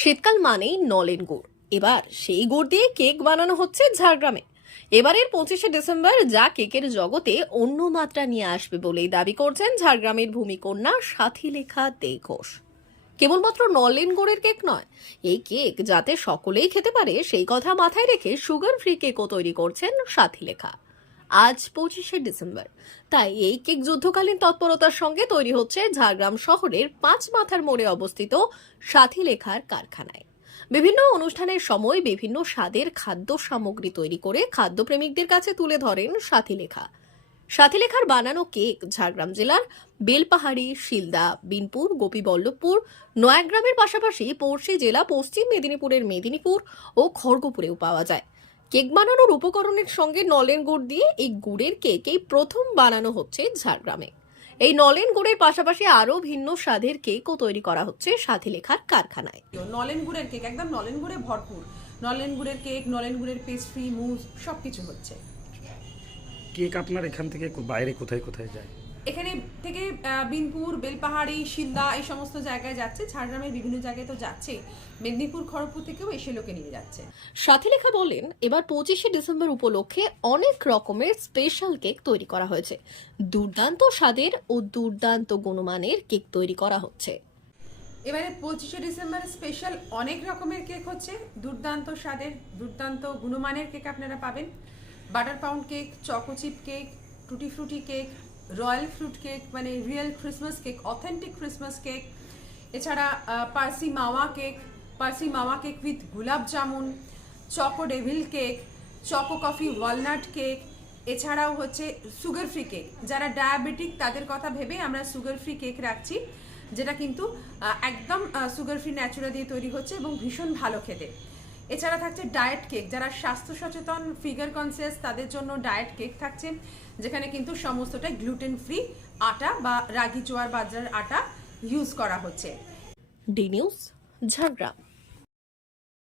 শীতকাল মানেই নলেন গুড়। এবার সেই গুড় দিয়ে কেক বানানো হচ্ছে ঝাড়গ্রামে। এবারের 25শে ডিসেম্বর যা কেকের জগতে অন্য মাত্রা নিয়ে আসবে বলেই দাবি করছেন ঝাড়গ্রামের ভূমিকন্যা সাথীলেখা দে ঘোষ। কেবলমাত্র নলেন গুড়ের কেক নয়, এই কেক যাতে সকলেই খেতে পারে সেই কথা মাথায় রেখে সুগার ফ্রি কেকও তৈরি করছেন সাথীলেখা। আজ 25শে ডিসেম্বর, তাই এই কেক যুদ্ধকালীন তৎপরতার সঙ্গে তৈরি হচ্ছে ঝাড়গ্রাম শহরের 5 মাথার মোড়ে অবস্থিত সাথীলেখার কারখানায়। বিভিন্ন অনুষ্ঠানের সময় বিভিন্ন স্বাদের খাদ্য সামগ্রী তৈরি করে খাদ্যপ্রেমিকদের কাছে তুলে ধরেন সাথীলেখা। সাথীলেখার বানানো কেক ঝাড়গ্রাম জেলার বেলপাহাড়ি, শিলদা, বিনপুর, গোপীবল্লভপুর, নয়াগ্রামের পাশাপাশি পড়শি জেলা পশ্চিম মেদিনীপুরের মেদিনীপুর ও খড়গপুরেও পাওয়া যায়। কেক বানানোর উপকরণের সঙ্গে নলেন গুড় দিয়ে এই গুড়ের কেক এই প্রথম বানানো হচ্ছে ঝাড়গ্রামে। এই নলেন গুড়ের পাশাপাশি আরো ভিন্ন স্বাদের কেকও তৈরি করা হচ্ছে সাথীলেখার কারখানায়। নলেন গুড়ের কেক একদম নলেন গুড়ে ভরপুর। নলেন গুড়ের কেক, নলেন গুড়ের পেস্ট্রি, মুজ সবকিছু হচ্ছে। কেক আপনার এখান থেকে বাইরে কোথায় কোথায় যায়? এখানে থেকে বিনপুর, বেলপাহাড়ি, শিলদা এই সমস্ত জায়গায় যাচ্ছে। ঝাড়গ্রামের বিভিন্ন জায়গায় তো যাচ্ছে, মেদিনীপুর, খড়গপুর থেকেও এসে লোকে নিয়ে যাচ্ছে। সাথীলেখা বলেন, এবার 25শে ডিসেম্বর উপলক্ষে অনেক রকমের স্পেশাল কেক তৈরি করা হয়েছে। দুর্দান্ত স্বাদের ও দুর্দান্ত গুণমানের কেক তৈরি করা হচ্ছে। এবারে 25শে ডিসেম্বর স্পেশাল অনেক রকমের কেক হচ্ছে। দুর্দান্ত স্বাদের, দুর্দান্ত গুণমানের কেক আপনারা পাবেন। Butter pound cake, chocochip cake, tutti frutti cake, royal fruit cake মানে real Christmas cake, authentic Christmas cake, এছাড়া Parsi mawa cake with gulab jamun, choco devil cake, choco coffee walnut cake, এছাড়াও হচ্ছে সুগার ফ্রি কেক। যারা ডায়াবেটিক তাদের কথা ভেবে আমরা সুগার ফ্রি কেক রাখছি, যেটা কিন্তু একদম সুগার ফ্রি ন্যাচুরা দিয়ে তৈরি হচ্ছে এবং ভীষণ ভালো খেতে। এছাড়া থাকছে ডায়েট কেক, যারা স্বাস্থ্য সচেতন, ফিগার কনসিয়াস তাদের জন্য ডায়েট কেক থাকছে, যেখানে কিন্তু সমস্তটাই গ্লুটেন ফ্রি আটা বা রাগি জোয়ার বাজরার আটা ইউজ করা হচ্ছে। D news, Jhargram.